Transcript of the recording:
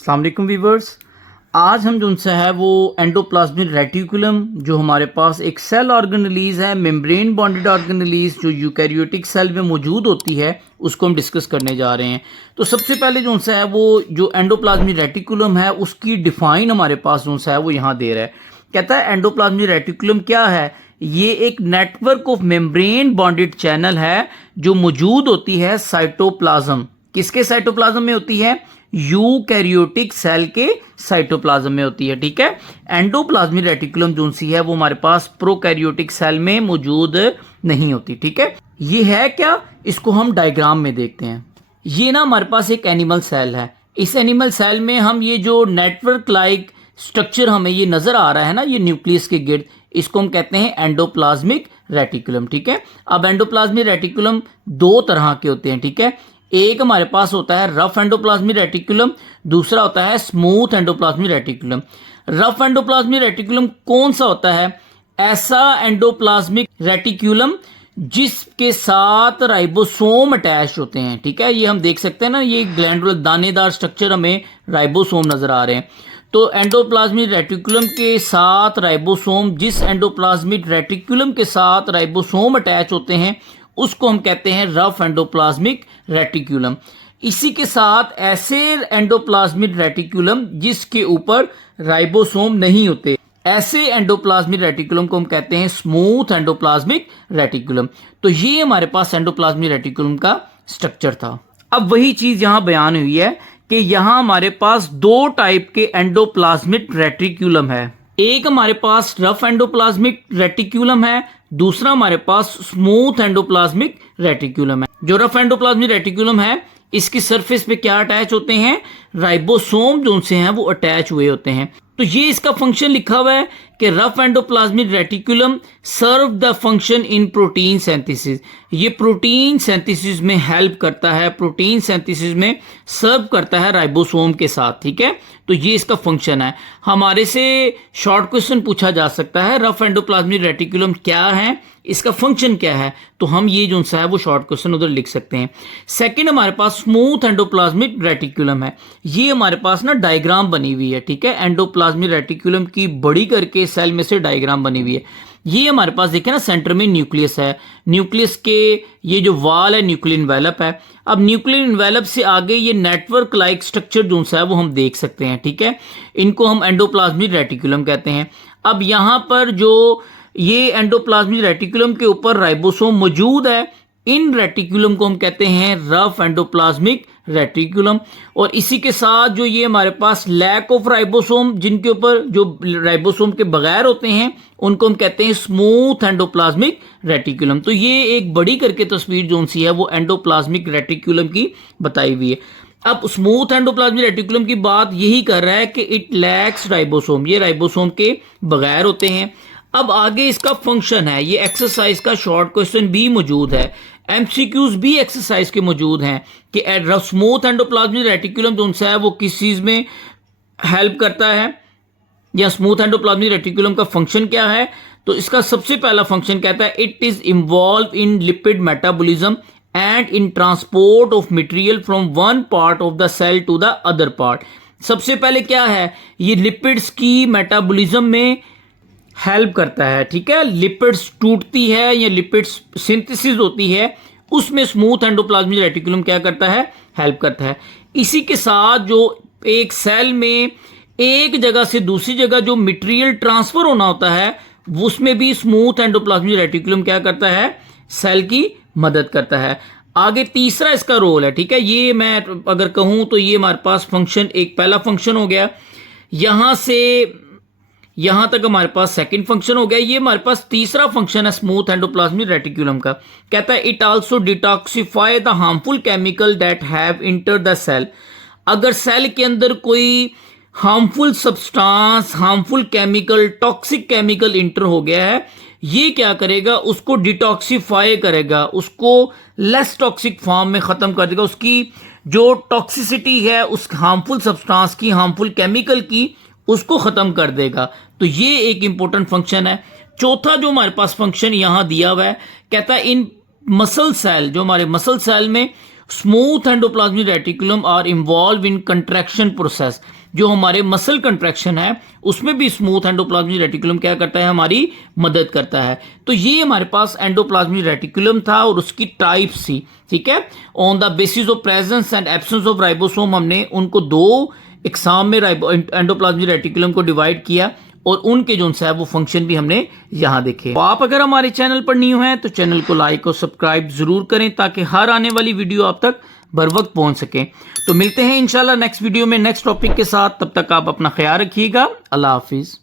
अस्सलाम वालेकुम वीवर्स। आज हम जो सा है वो एंडोप्लाज्मिक रेटिकुलम जो हमारे पास एक सेल ऑर्गेनेलीज है, मेम्ब्रेन बॉन्डेड ऑर्गेनेलीज जो यूकैरियोटिक सेल में मौजूद होती है, उसको हम डिस्कस करने जा रहे हैं। तो सबसे पहले जो सा है वो जो एंडोप्लाज्मिक रेटिकुलम है उसकी डिफाइन हमारे पास जो सा है वो यहाँ दे रहा है। कहता है एंडोप्लाज्मिक रेटिकुलम क्या है? ये एक network of membrane bonded channel है जो मौजूद होती है साइटोप्लाज्म। किसके साइटोप्लाज्म में होती है? यूकैरियोटिक सेल के साइटोप्लाज्म में होती है। ठीक है। एंडोप्लाज्मिक रेटिकुलम जो सी है वो हमारे पास प्रोकैरियोटिक सेल में मौजूद नहीं होती। ठीक है। ये है क्या? इसको हम डायग्राम में देखते हैं। ये ना हमारे पास एक एनिमल सेल है। इस एनिमल सेल में हम ये जो नेटवर्क लाइक स्ट्रक्चर हमें ये नजर आ रहा है ना, ये न्यूक्लियस के गिर्द, इसको हम कहते हैं एंडोप्लाज्मिक रेटिकुलम। ठीक है। अब एंडोप्लाज्मिक रेटिकुलम दो तरह के होते हैं। ठीक है। एक हमारे पास होता है रफ एंडोप्लाज्मिक रेटिकुलम, दूसरा होता है smooth endoplasmic reticulum. Rough endoplasmic reticulum कौन सा होता है? ऐसा एंडोप्लाज्मिक रेटिकुलम जिसके साथ राइबोसोम अटैच होते हैं। ठीक है। ये हम देख सकते हैं ना, ये ग्लैंडुलर दानेदार स्ट्रक्चर हमें राइबोसोम नजर आ रहे हैं। तो एंडोप्लाज्मिक रेटिकुलम के साथ राइबोसोम, जिस एंडोप्लाज्मिक रेटिकुलम के साथ राइबोसोम अटैच होते हैं उसको हम कहते हैं रफ एंडोप्लाज्मिक रेटिकुलम। इसी के साथ ऐसे एंडोप्लाज्मिक रेटिकुलम जिसके ऊपर राइबोसोम नहीं होते, ऐसे एंडोप्लाज्मिक रेटिकुलम को हम कहते हैं स्मूथ एंडोप्लाज्मिक रेटिकुलम। तो ये हमारे पास एंडोप्लाज्मिक रेटिकुलम का स्ट्रक्चर था। अब वही चीज यहां बयान हुई है कि यहां हमारे पास दो टाइप के एंडोप्लाज्मिक रेटिकुलम है। एक हमारे पास रफ एंडोप्लाज्मिक रेटिकुलम है, दूसरा हमारे पास स्मूथ एंडोप्लाज्मिक रेटिकुलम है। जो रफ एंडोप्लाज्मिक रेटिकुलम है इसकी सरफेस पे क्या अटैच होते हैं? राइबोसोम जो से हैं वो अटैच हुए होते हैं। तो ये इसका फंक्शन लिखा हुआ है कि rough endoplasmic reticulum serve the function in protein synthesis. ये प्रोटीन सिंथेसिस में हेल्प करता है, प्रोटीन सिंथेसिस में सर्व करता है राइबोसोम के साथ। ठीक है। तो ये इसका फंक्शन है। हमारे से शॉर्ट क्वेश्चन पूछा जा सकता है रफ एंडोप्लाज्मिक रेटिकुलम क्या है, इसका फंक्शन क्या है, तो हम ये जो सा है वो शॉर्ट क्वेश्चन उधर लिख सकते हैं। सेकंड हमारे पास स्मूथ एंडोप्लाज्मिक रेटिकुलम है। ये हमारे पास ना डायग्राम बनी हुई है। ठीक है। एंडोप्लाज्मिक रेटिकुलम की बड़ी करके सेल में से डायग्राम बनी हुई है। ये हमारे पास देखें ना, सेंटर में न्यूक्लियस है, न्यूक्लियस के ये जो वाल है न्यूक्लियर इन्वेलप है। अब न्यूक्लियर इन्वेलप से आगे ये नेटवर्क लाइक स्ट्रक्चर जो सा है वो हम देख सकते हैं। ठीक है। इनको हम एंडोप्लाज्मिक रेटिकुलम कहते हैं। अब यहां पर जो ये एंडोप्लाज्मिक रेटिकुलम के ऊपर राइबोसोम मौजूद है, इन रेटिकुलम को हम कहते हैं रफ एंडोप्लाज्मिक रेटिकुलम। और इसी के साथ जो ये हमारे पास लैक ऑफ राइबोसोम, जिनके ऊपर जो राइबोसोम के बगैर होते हैं, उनको हम कहते हैं स्मूथ एंडोप्लाज्मिक रेटिकुलम। तो ये एक बड़ी करके तस्वीर जो सी है वो एंडोप्लाज्मिक रेटिकुलम की बताई हुई है। अब स्मूथ एंडोप्लाज्मिक रेटिकुलम की बात यही कर रहा है कि इट लैक्स राइबोसोम, ये राइबोसोम के बगैर होते हैं। अब आगे इसका फंक्शन है, ये एक्सरसाइज का शॉर्ट क्वेश्चन भी मौजूद है, एमसीक्यूज भी एक्सरसाइज के मौजूद हैं कि स्मूथ एंडोप्लाज्मिक रेटिकुलम जो है वो किस चीज में हेल्प करता है, या स्मूथ एंडोप्लाज्मिक रेटिकुलम का फंक्शन क्या है। तो इसका सबसे पहला फंक्शन कहता है it is involve in lipid metabolism and in transport of material from one part of the cell to the other part. सबसे पहले क्या है, ये लिपिड्स की मेटाबॉलिज्म में हेल्प करता है। ठीक है। लिपिड्स टूटती है या लिपिड्स सिंथेसिस होती है, उसमें स्मूथ एंडोप्लाज्मिक रेटिकुलम क्या करता है? हेल्प करता है। इसी के साथ जो एक सेल में एक जगह से दूसरी जगह जो मटेरियल ट्रांसफर होना होता है, उसमें भी स्मूथ एंडोप्लाज्मिक रेटिकुलम क्या करता है? सेल की मदद करता है। आगे तीसरा इसका रोल है। ठीक है। ये मैं अगर कहूं तो ये हमारे पास फंक्शन, एक पहला फंक्शन हो गया, यहां से यहां तक हमारे पास सेकंड फंक्शन हो गया। ये हमारे पास तीसरा फंक्शन है स्मूथ एंडोप्लाज्मिक रेटिकुलम का। कहता है it also detoxify the harmful chemical that have enter the cell. अगर सेल के अंदर कोई harmful substance, harmful chemical, toxic chemical enter हो गया है, ये क्या करेगा? उसको डिटॉक्सिफाई करेगा, उसको लेस टॉक्सिक फॉर्म में खत्म कर देगा। उसकी जो टॉक्सिसिटी है उस हार्मफुल सब्सटेंस की, हार्मफुल केमिकल की, उसको खत्म कर देगा। तो ये एक इंपॉर्टेंट फंक्शन है। चौथा जो हमारे पास फंक्शन यहां दिया हुआ है, कहता है इन मसल सेल, जो हमारे मसल सेल में smooth endoplasmic reticulum are involve in contraction process, जो हमारे मसल कंट्रैक्शन है उसमें भी स्मूथ एंडोप्लाज्मिक रेटिकुलम क्या करता है, हमारी मदद करता है। तो ये हमारे पास एंडोप्लाज्मिक रेटिकुलम था और उसकी टाइप्स थी, ठीक है। On the basis of presence and absence of ribosome हमने उनको दो एग्जाम में एंडोप्लाज्मिक रेटिकुलम को डिवाइड किया और उनके जो है वो फंक्शन भी हमने यहां देखे। तो आप अगर हमारे चैनल पर न्यू हैं तो चैनल को लाइक और सब्सक्राइब जरूर करें ताकि हर आने वाली वीडियो आप तक बर वक्त पहुंच सके। तो मिलते हैं इंशाल्लाह नेक्स्ट वीडियो में नेक्स्ट टॉपिक के साथ, तब तक आप अपना ख्याल रखिएगा। अल्लाह हाफिज।